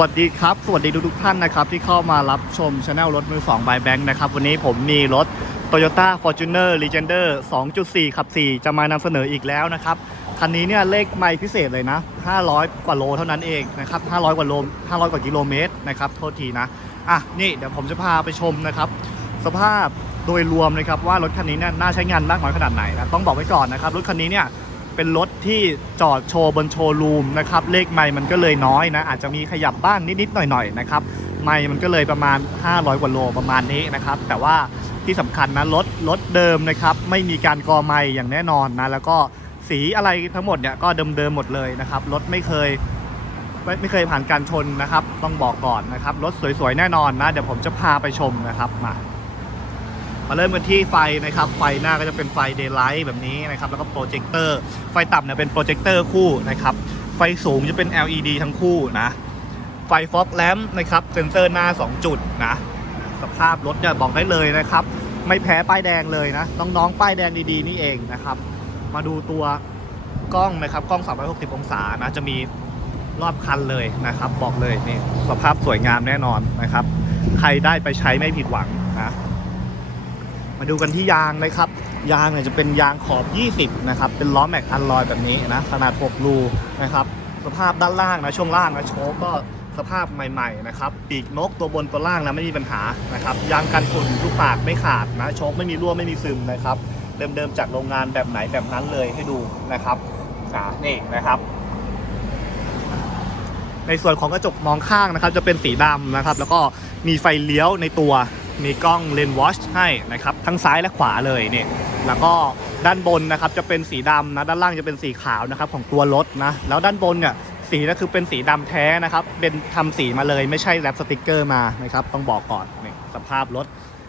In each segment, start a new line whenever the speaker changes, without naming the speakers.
วัสดีครับ สวัสดีทุกทุกท่านนะครับ ที่เข้ามารับชมช anel รถมือ2 by Bank นะครับ วันนี้ผมมีรถ Toyota Fortuner Legender 2.4 ขับ 4 จะมานำเสนออีกแล้วนะครับ คันนี้เนี่ยเลขไม่พิเศษเลยนะ 500 กว่าโลเท่านั้นเองนะครับ 500 กว่าโล 500 กว่ากิโลเมตรนะครับ โทษทีนะ อะ นี่เดี๋ยวผมจะพาไปชมนะครับ สภาพโดยรวมนะครับว่ารถคันนี้เนี่ยน่าใช้งานมากน้อยขนาดไหนนะต้องบอกไว้ก่อนนะครับรถคันนี้เนี่ย เป็นรถที่จอดโชว์บนโชว์รูมนะครับ เลขไมล์มันก็เลยน้อยนะ อาจจะมีขยับบ้างนิดๆหน่อยๆนะครับ ไมล์มันก็เลยประมาณ 500 กว่าโลประมาณนี้นะครับ แต่ว่าที่สำคัญนะรถรถเดิมนะครับ ไม่มีการกอไมล์อย่างแน่นอนนะ แล้วก็สีอะไรทั้งหมดเนี่ยก็เดิมๆหมดเลยนะครับ รถไม่เคยไม่เคยผ่านการชนนะครับ ต้องบอกก่อนนะครับ รถสวยๆแน่นอนนะ เดี๋ยวผมจะพาไปชมนะครับมา มาเริ่มกันที่ไฟนะครับ ไฟหน้าก็จะเป็นไฟเดย์ไลท์แบบนี้นะครับ แล้วก็โปรเจคเตอร์ ไฟต่ำเนี่ยเป็นโปรเจคเตอร์คู่นะครับ ไฟสูงจะเป็น LED ทั้งคู่นะ ไฟฟอกแลมนะครับ เซ็นเซอร์หน้า 2 จุดนะ สภาพรถเนี่ยบอกได้เลยนะครับ ไม่แพ้ป้ายแดงเลยนะ น้องๆ ป้ายแดงดีๆ นี่เองนะครับ มาดูตัวกล้องนะครับ กล้อง 360 องศานะ จะมีรอบคันเลยนะครับ บอกเลยนี่ สภาพสวยงามแน่นอนนะครับ ใครได้ไปใช้ไม่ผิดหวังนะ มาดูกันที่ยางนะครับ ยางเนี่ยจะเป็นยางขอบ 20 นะครับ เป็นล้อแม็กอันลอยแบบนี้นะ ขนาด 6 รูนะครับ สภาพด้านล่างนะ ช่วงล่างนะ โชคก็สภาพใหม่ๆนะครับ ปีกนกตัวบนตัวล่างนะไม่มีปัญหานะครับ ยางกันฝุ่นลูกปากไม่ขาดนะ โชคไม่มีรั่วไม่มีซึมนะครับ เดิมๆจากโรงงานแบบไหนแบบนั้นเลยให้ดูนะครับอ่านี่นะครับในส่วนของกระจกมองข้างนะครับ จะเป็นสีดำนะครับ แล้วก็มีไฟเลี้ยวในตัว มีกล้องเลนวอชให้นะครับทั้งซ้ายและขวาเลยเนี่ยแล้วก็ด้านบนนะครับจะเป็นสีดำนะด้านล่างจะเป็นสีขาวนะครับของตัวรถนะแล้วด้านบนเนี่ยสีก็คือเป็นสีดำแท้นะครับ เป็นทำสีมาเลยไม่ใช่แรปสติกเกอร์มานะครับ ต้องบอกก่อนนี่สภาพรถ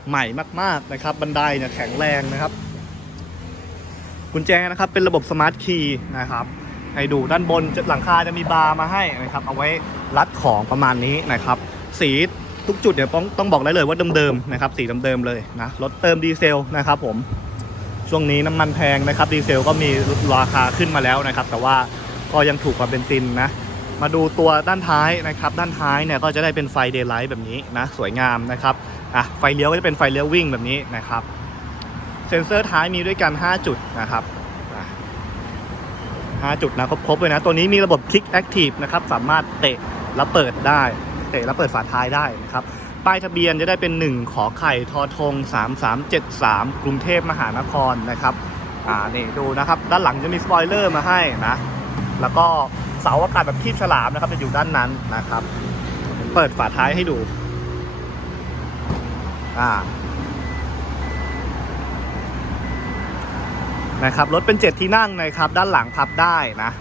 ใหม่มากๆนะครับ บันไดเนี่ยแข็งแรงนะครับ กุญแจนะครับเป็นระบบสมาร์ทคีย์นะครับ ให้ดูด้านบนหลังคาจะมีบาร์มาให้นะครับ เอาไว้รัดของประมาณนี้นะครับ สี ทุกจุดเนี่ยต้องต้องบอกได้เลยว่าเดิมๆนะครับสีเดิมๆเลยนะรถเติมดีเซลนะครับผมช่วงนี้น้ำมันแพงนะครับดีเซลก็มีราคาขึ้นมาแล้วนะครับ แต่ว่าก็ยังถูกกว่าเบนซินนะมาดูตัวด้านท้ายนะครับ ด้านท้ายเนี่ยก็จะได้เป็นไฟเดย์ไลท์แบบนี้นะสวยงามนะครับอะไฟเลี้ยวก็จะเป็นไฟเลี้ยววิ่งแบบนี้นะครับ เซ็นเซอร์ท้ายมีด้วยกัน 5 จุดนะครับ5จุดนะครบๆเลยนะ ตัวนี้มีระบบ Click Active นะครับ สามารถเตะแล้วเปิดได้ เตะแล้วเปิดฝาท้ายได้นะครับ ป้ายทะเบียนจะได้เป็น 1 ขอไข่ทอทง 3373 กรุงเทพมหานครนะครับ อ่า นี่ดูนะครับ ด้านหลังจะมีสปอยเลอร์มาให้นะ แล้วก็เสาอากาศแบบคีบฉลามนะครับจะอยู่ด้านนั้นนะครับ เปิดฝาท้ายให้ดู อ่านะครับรถเป็นเจ็ดที่นั่งนะครับ ด้านหลังพับได้นะ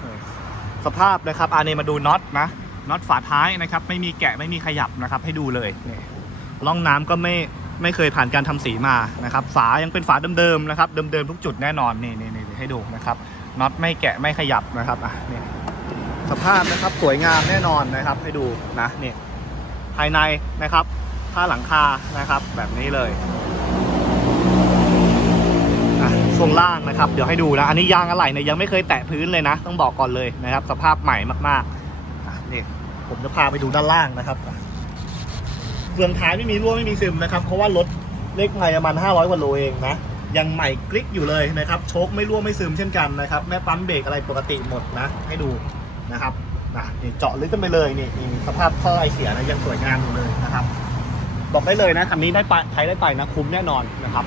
สภาพนะครับอันนี้มาดูน็อตนะ น็อตฝาท้ายนะครับ ไม่มีแกะไม่มีขยับนะครับ ให้ดูเลยนี่ร่องน้ำก็ไม่ไม่เคยผ่านการทำสีมานะครับ ฝายังเป็นฝาเดิมๆนะครับ เดิมๆทุกจุดแน่นอนนี่นี่นี่ให้ดูนะครับน็อตไม่แกะไม่ขยับนะครับอะนี่สภาพนะครับสวยงามแน่นอนนะครับ ให้ดูนะนี่ภายในนะครับผ้าหลังคานะครับ แบบนี้เลยอะช่วงล่างนะครับ เดี๋ยวให้ดูนะ อันนี้ยางอะไหล่เนี่ยยังไม่เคยแตะพื้นเลยนะ ต้องบอกก่อนเลยนะครับ สภาพใหม่มากๆ นี่ผมจะพาไปดูด้านล่างนะครับเฟืองท้ายไม่มีรั่วไม่มีซึมนะครับ เพราะว่ารถเล็กไงประมาณ500กว่าโลเองนะยังใหม่กริกอยู่เลยนะครับโชคไม่รั่วไม่ซึมเช่นกันนะครับแม่ปั๊มเบรกอะไรปกติหมดนะ ให้ดูนะครับนะนี่เจาะลึกกันไปเลยนี่นี่สภาพท่อไอเสียนะยังสวยงามอยู่เลยนะครับ บอกได้เลยนะคันนี้ได้ไปใช้ได้ไปนะคุ้มแน่นอนนะครับ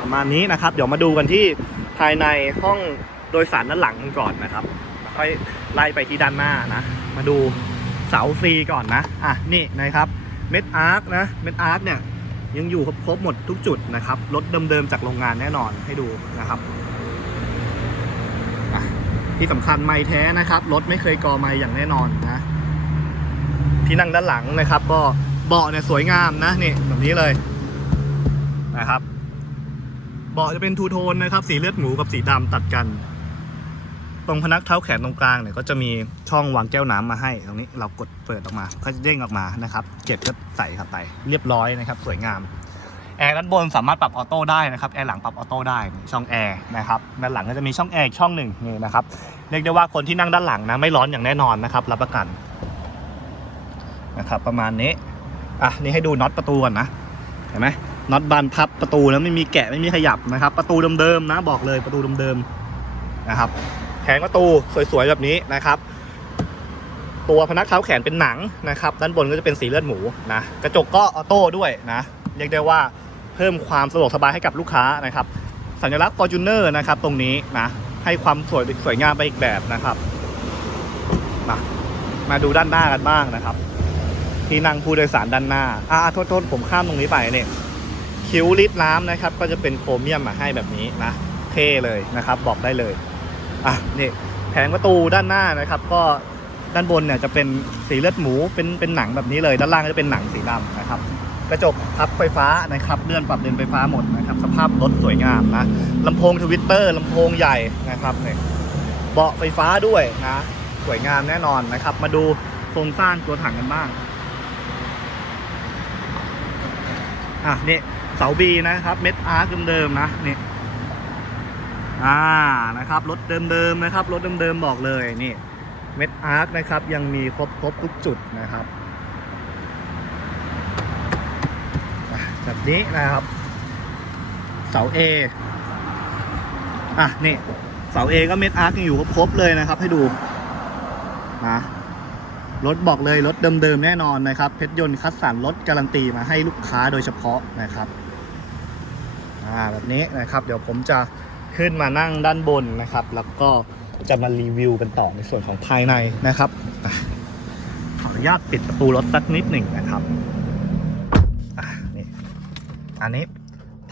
ประมาณนี้นะครับ เดี๋ยวมาดูกันที่ภายในห้อง โดยสารด้านหลังกันก่อนนะครับค่อยไล่ไปที่ด้านหน้านะ มาดูเสาฟรีก่อนนะ อะ นี่นะครับ เม็ดอาร์คนะ เม็ดอาร์คเนี่ยยังอยู่ครบหมดทุกจุดนะครับ รถเดิมๆจากโรงงานแน่นอนให้ดูนะครับอะที่สำคัญไม่แท้นะครับ รถไม่เคยกอไม่อย่างแน่นอนนะ ที่นั่งด้านหลังนะครับ ก็เบาะเนี่ยสวยงามนะนี่แบบนี้เลยนะครับ เบาะจะเป็นทูโทนนะครับ สีเลือดหมูกับสีดำตัดกัน ตรงพนักเท้าแขนตรงกลางเนี่ยก็จะมีช่องวางแก้วน้ำมาให้ ตรงนี้เรากดเปิดออกมาก็จะเด้งออกมานะครับเก็บก็ใส่เข้าไป เรียบร้อยนะครับ สวยงามแอร์ด้านบนสามารถปรับออโต้ได้นะครับแอร์หลังปรับออโต้ได้ช่องแอร์นะครับด้านหลังก็จะมีช่องแอร์อีกช่องหนึ่งนี่นะครับเรียกได้ว่าคนที่นั่งด้านหลังนะไม่ร้อนอย่างแน่นอนนะครับรับประกันนะครับประมาณนี้อะนี่ให้ดูน็อตประตูก่อนนะเห็นไหมน็อตบานพับประตูแล้วไม่มีแกะไม่มีขยับนะครับ ประตูเดิมๆนะบอกเลยประตูเดิมๆนะครับ แผงประตูสวยๆแบบนี้นะครับ ตัวพนักเท้าแขนเป็นหนังนะครับ ด้านบนก็จะเป็นสีเลือดหมูนะกระจกก็ออโต้ด้วยนะเรียกได้ว่าเพิ่มความสะดวกสบายให้กับลูกค้านะครับ สัญลักษณ์ Fortuner นะครับ ตรงนี้นะให้ความสวยสวยงามไปอีกแบบนะครับมามาดูด้านหน้ากันบ้างนะครับ ที่นั่งผู้โดยสารด้านหน้าอ่าโทษโทษผมข้ามตรงนี้ไปเนี่ยคิ้วลิดน้ำนะครับ ก็จะเป็นโครเมียมมาให้แบบนี้นะ เท่เลยนะครับ บอกได้เลย อะนี่แผงประตูด้านหน้านะครับ ก็ด้านบนเนี่ยจะเป็นสีเลือดหมูเป็นเป็นหนังแบบนี้เลย ด้านล่างก็จะเป็นหนังสีดำนะครับ กระจกพับไฟฟ้านะครับเลื่อนปรับเลนไฟฟ้าหมดนะครับ สภาพรถสวยงามนะลำโพงทวิตเตอร์ลำโพงใหญ่นะครับเนี่ยเบาะไฟฟ้าด้วยนะสวยงามแน่นอนนะครับ มาดูโครงสร้างตัวถังกันบ้างอะนี่เสาบีนะครับเม็ดอาร์คเดิมๆนะนี่ อ่านะครับรถเดิมๆนะครับรถเดิมๆบอกเลยนี่เม็ดอาร์คนะครับยังมีครบครบทุกจุดนะครับแบบนี้นะครับ เสา A อะนี่เสา A ก็เม็ดอาร์คยังอยู่ครบเลยนะครับ ให้ดูนะรถบอกเลยรถเดิมๆแน่นอนนะครับ เพชรยนต์คัดสรรรถการันตีมาให้ลูกค้าโดยเฉพาะนะครับอ่าแบบนี้นะครับ เดี๋ยวผมจะ ขึ้นมานั่งด้านบนนะครับ แล้วก็จะมารีวิวกันต่อในส่วนของภายในนะครับขออนุญาตปิดประตูรถสักนิดหนึ่งนะครับนี่อันนี้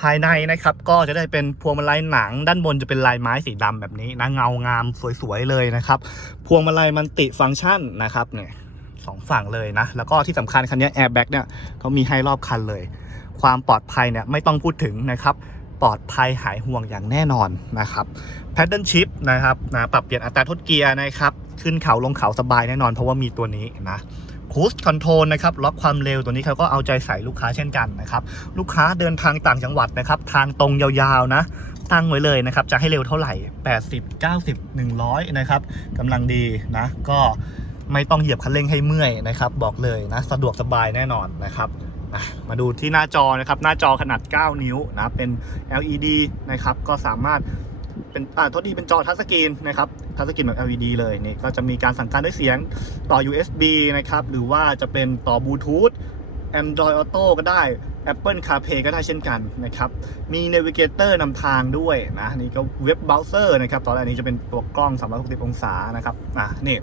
ภายในนะครับก็จะได้เป็นพวงมาลัยหนัง ด้านบนจะเป็นลายไม้สีดำแบบนี้นะเงางามสวยๆเลยนะครับ พวงมาลัยมันติฟังก์ชันนะครับเนี่ยสองฝั่งเลยนะ แล้วก็ที่สำคัญคันนี้แอร์แบ็กเนี่ยเขามีให้รอบคันเลย ความปลอดภัยเนี่ยไม่ต้องพูดถึงนะครับ ปลอดภัยหายห่วงอย่างแน่นอนนะครับแพดเดิลชิพนะครับนะปรับเปลี่ยนอัตราทดเกียร์นะครับขึ้นเขาลงเขาสบายแน่นอนเพราะว่ามีตัวนี้นะคูสคอนโทรลนะครับล็อกความเร็วตัวนี้เขาก็เอาใจใส่ลูกค้าเช่นกันนะครับลูกค้าเดินทางต่างจังหวัดนะครับทางตรงยาวๆนะตั้งไว้เลยนะครับจะให้เร็วเท่าไหร่ 80 90 100นะครับกำลังดีนะก็ไม่ต้องเหยียบคันเร่งให้เมื่อยนะครับบอกเลยนะสะดวกสบายแน่นอนนะครับ มาดูที่หน้าจอนะครับ หน้าจอขนาด 9 นิ้วนะเป็น LED นะครับ ก็สามารถเป็นอ่าทษทีเป็นจอทัชสกรีนนะครับทัชสกรีนแบบ LED เลยนี่ก็จะมีการสั่งการด้วยเสียงต่อ USB นะครับ หรือว่าจะเป็นต่อบลูทูธ Android Auto ก็ได้ Apple CarPlay ก็ได้เช่นกันนะครับ มี Navigator นำทางด้วยนะ นี่ก็เว็บเบราว์เซอร์นะครับ ตอนแรกนี้จะเป็นตัวกล้อง 360 องศานะครับ อะ นี่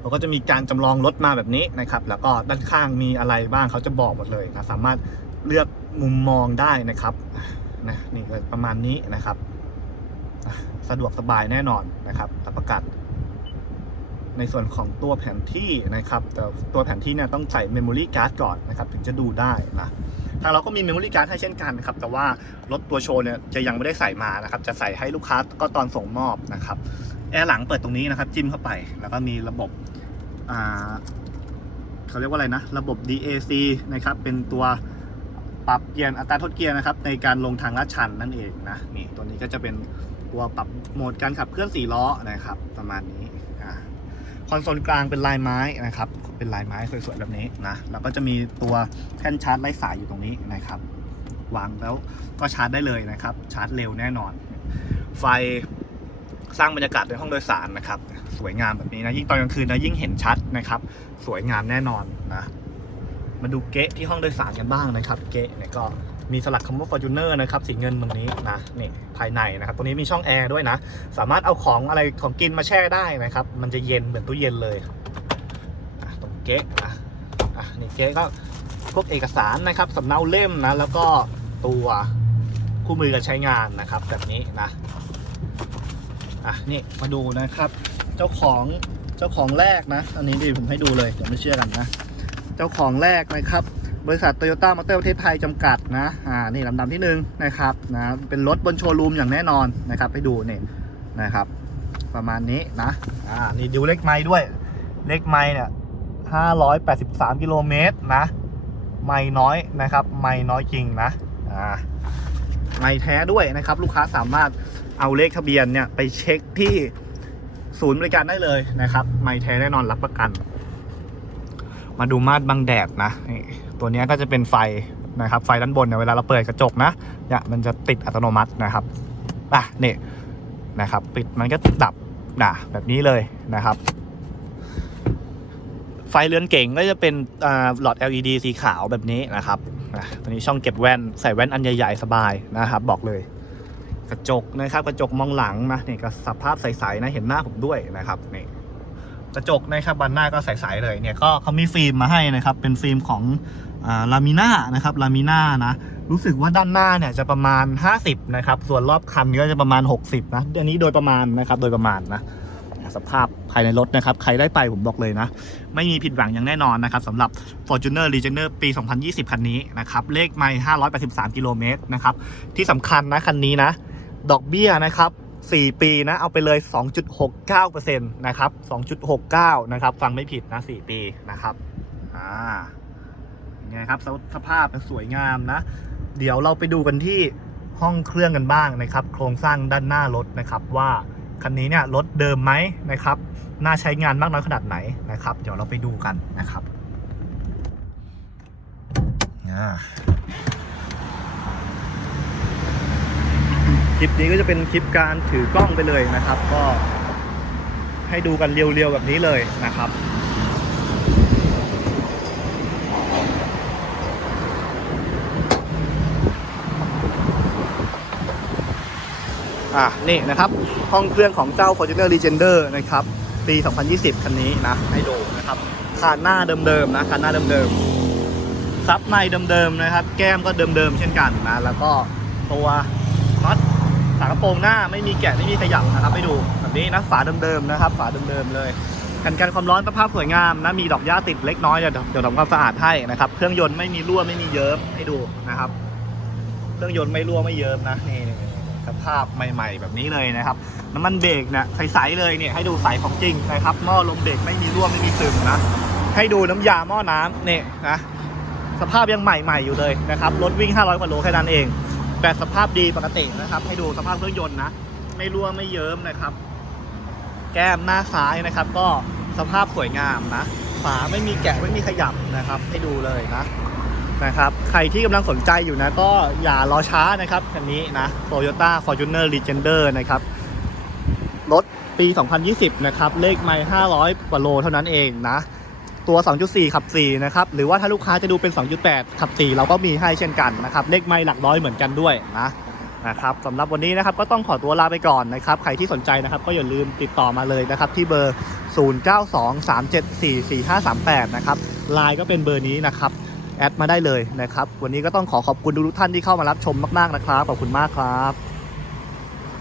เราก็จะมีการจำลองรถมาแบบนี้นะครับ แล้วก็ด้านข้างมีอะไรบ้างเขาจะบอกหมดเลยนะสามารถเลือกมุมมองได้นะครับนะนี่ก็ประมาณนี้นะครับ สะดวกสบายแน่นอนนะครับรับประกันในส่วนของตัวแผนที่นะครับแต่ตัวแผนที่เนี่ยต้องใส่เมมโมรี่การ์ดก่อนนะครับ ถึงจะดูได้นะทางเราก็มีเมมโมรี่การ์ดให้เช่นกันนะครับ แต่ว่ารถตัวโชว์เนี่ยจะยังไม่ได้ใส่มานะครับ จะใส่ให้ลูกค้าก็ตอนส่งมอบนะครับ แอร์หลังเปิดตรงนี้นะครับ จิ้มเข้าไป แล้วก็มีระบบเขาเรียกว่าอะไรนะ ระบบ DAC นะครับ เป็นตัวปรับเกียร์อัตราทดเกียร์นะครับ ในการลงทางลาดชันนั่นเองนะนี่ตัวนี้ก็จะเป็นตัวปรับโหมดการขับเคลื่อน4ล้อนะครับ ประมาณนี้คอนโซลกลางเป็นลายไม้นะครับ เป็นลายไม้สวยๆแบบนี้นะแล้วก็จะมีตัวแท่นชาร์จไร้สายอยู่ตรงนี้นะครับวางแล้วก็ชาร์จได้เลยนะครับ ชาร์จเร็วแน่นอน ไฟ สร้างบรรยากาศในห้องโดยสารนะครับ สวยงามแบบนี้นะยิ่งตอนกลางคืนนะยิ่งเห็นชัดนะครับ สวยงามแน่นอนนะมาดูเก๊ะที่ห้องโดยสารกันบ้างนะครับ เก๊ะเนี่ยก็มีสลักคำว่า Fortuner นะครับสีเงินตรงนี้นะนี่ภายในนะครับตรงนี้มีช่องแอร์ด้วยนะ สามารถเอาของอะไรของกินมาแช่ได้นะครับ มันจะเย็นเหมือนตู้เย็นเลยตรงเก๊ะนะอะนี่เก๊ะก็พวกเอกสารนะครับสำเนาเล่มนะแล้วก็ตัวคู่มือการใช้งานนะครับ แบบนี้นะ อะนี่มาดูนะครับ เจ้าของเจ้าของแรกนะ อันนี้ดีผมให้ดูเลยเดี๋ยวไม่เชื่อกันนะ เจ้าของแรกนะครับ บริษัทโตโยต้ามอเตอร์ประเทศไทยจำกัดนะ อ่า นี่ลำดับที่หนึ่งนะครับนะ เป็นรถบนโชว์รูมอย่างแน่นอนนะครับ ให้ดูนี่นะครับ ประมาณนี้นะ อ่า นี่ดูเลขไม้ด้วย เลขไม้เนี่ย583กิโลเมตรนะ ไม่น้อยนะครับ ไม่น้อยจริงนะ อ่า ไม่แท้ด้วยนะครับ ลูกค้าสามารถเอาเลขทะเบียนเนี่ยไปเช็คที่ศูนย์บริการได้เลยนะครับไม่แท้แน่นอนรับประกัน มาดูมาดบังแดดนะตัวนี้ก็จะเป็นไฟนะครับ ไฟด้านบนเนี่ยเวลาเราเปิดกระจกนะเนี่ยมันจะติดอัตโนมัตินะครับอะนี่นะครับ ปิดมันก็ดับนะแบบนี้เลยนะครับไฟเรือนเก่งก็จะเป็นหลอด LED สีขาวแบบนี้นะครับ อะตัวนี้ช่องเก็บแว่นใส่แว่นอันใหญ่ๆสบายนะครับ บอกเลย กระจกนะครับกระจกมองหลังนะนี่ก็สภาพใสๆนะเห็นหน้าผมด้วยนะครับนี่กระจกนะครับบันหน้าก็ใสๆเลยเนี่ยก็เขามีฟิล์มมาให้นะครับเป็นฟิล์มของลามิน่านะครับลามิน่านะรู้สึกว่าด้านหน้าเนี่ยจะประมาณ 50นะครับส่วนรอบคันก็จะประมาณ 60นะอันนี้โดยประมาณนะครับโดยประมาณนะ สภาพภายในรถนะครับ ใครได้ไปผมบอกเลยนะ ไม่มีผิดหวังอย่างแน่นอนนะครับสำหรับ Fortuner Legender ปี 2020 คันนี้นะครับ เลขไม่583 กิโลเมตรนะครับ ที่สำคัญนะคันนี้นะ ดอกเบี้ยนะครับ 4 ปีนะ เอาไปเลย 2.69%นะครับ 2.69 นะครับ ฟังไม่ผิดนะ 4 ปีนะครับอ่าไงครับสสภาพสวยงามนะ เดี๋ยวเราไปดูกันที่ห้องเครื่องกันบ้างนะครับ โครงสร้างด้านหน้ารถนะครับว่า คันนี้เนี่ยรถเดิมไหมนะครับ น่าใช้งานมากน้อยขนาดไหนนะครับ เดี๋ยวเราไปดูกันนะครับคลิปนี้ก็จะเป็นคลิปการถือกล้องไปเลยนะครับ ก็ให้ดูกันเรียวๆแบบนี้เลยนะครับ อะนี่นะครับ ห้องเครื่องของเจ้า Fortuner Legender นะครับ ปี 2020 คันนี้นะ ให้ดูนะครับคานหน้าเดิมๆนะคานหน้าเดิมๆซับในเดิมๆนะครับ แก้มก็เดิมๆเช่นกันนะ แล้วก็ตัวน็อตฝากระโปรงหน้าไม่มีแกะไม่มีขยับนะครับ ให้ดูแบบนี้นะฝาเดิมๆนะครับ ฝาเดิมๆเลยกันกันความร้อนสภาพสวยงามนะมีดอกหญ้าติดเล็กน้อยเดี๋ยวเดี๋ยวทำความสะอาดให้นะครับ เครื่องยนต์ไม่มีรั่วไม่มีเยิ้มให้ดูนะครับ เครื่องยนต์ไม่รั่วไม่เยิ้มนะนี่ สภาพใหม่ ๆ แบบนี้เลยนะครับ น้ำมันเบรกเนี่ยใสๆเลยเนี่ยให้ดูใสของจริงนะครับหม้อลมเบรกไม่มีรั่วไม่มีซึมนะ ให้ดูน้ำยาหม้อน้ำเนี่ยนะสภาพยังใหม่ๆอยู่เลยนะครับรถวิ่ง 500กว่าโลแค่นั้นเอง แต่สภาพดีปกตินะครับ ให้ดูสภาพเครื่องยนต์นะ ไม่รั่วไม่เยิ้มนะครับ แก้มหน้าซ้ายนะครับ ก็สภาพสวยงามนะฝาไม่มีแกะไม่มีขยับนะครับ ให้ดูเลยนะ นะครับ ใครที่กำลังสนใจอยู่นะ ก็อย่ารอช้านะครับคันนี้นะ Toyota Fortuner Legender นะครับ รถปี 2020 นะครับ เลขไม่500กว่าโลเท่านั้นเองนะตัว 2.4 ขับ 4 นะครับ หรือว่าถ้าลูกค้าจะดูเป็น 2.8 ขับ 4 เราก็มีให้เช่นกันนะครับ เลขไม่หลักร้อยเหมือนกันด้วยนะนะครับสำหรับวันนี้นะครับก็ต้องขอตัวลาไปก่อนนะครับ ใครที่สนใจนะครับ ก็อย่าลืมติดต่อมาเลยนะครับ ที่เบอร์ 0923744538 นะครับไลน์ก็เป็นเบอร์นี้นะครับ แอดมาได้เลยนะครับ วันนี้ก็ต้องขอขอบคุณทุกท่านที่เข้ามารับชมมากๆนะครับ ขอบคุณมากครับ